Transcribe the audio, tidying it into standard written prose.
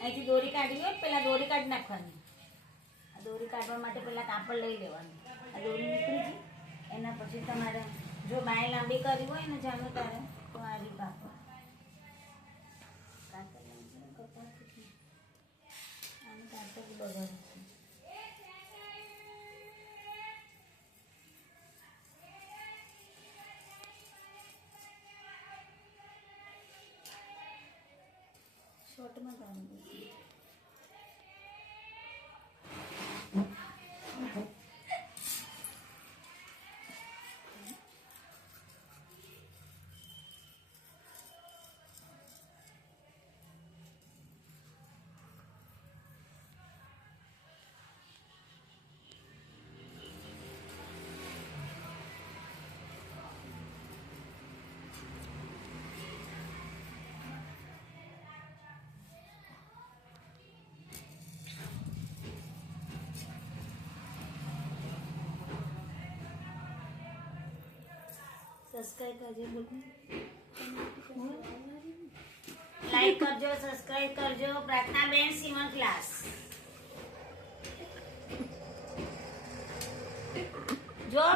અહીંથી દોરી કાઢી હોય પેલા દોરી કાઢી નાખવાની. આ દોરી કાઢવા માટે પેલા કાપડ લઈ લેવાનું. આ દોરી નીકળી ગઈ એના પછી તમારે જો બાય લાંબી કરવી હોય ને જાણો તારે તો આ રીત કાપડ આને કાપડ બગાડ શોર્ટમાં કાઢવું. સબસ્ક્રાઇબ કરજો, લાઈક કરજો, સબસ્ક્રાઇબ કરજો. પ્રાર્થનાબેન સીવણ ક્લાસ. જો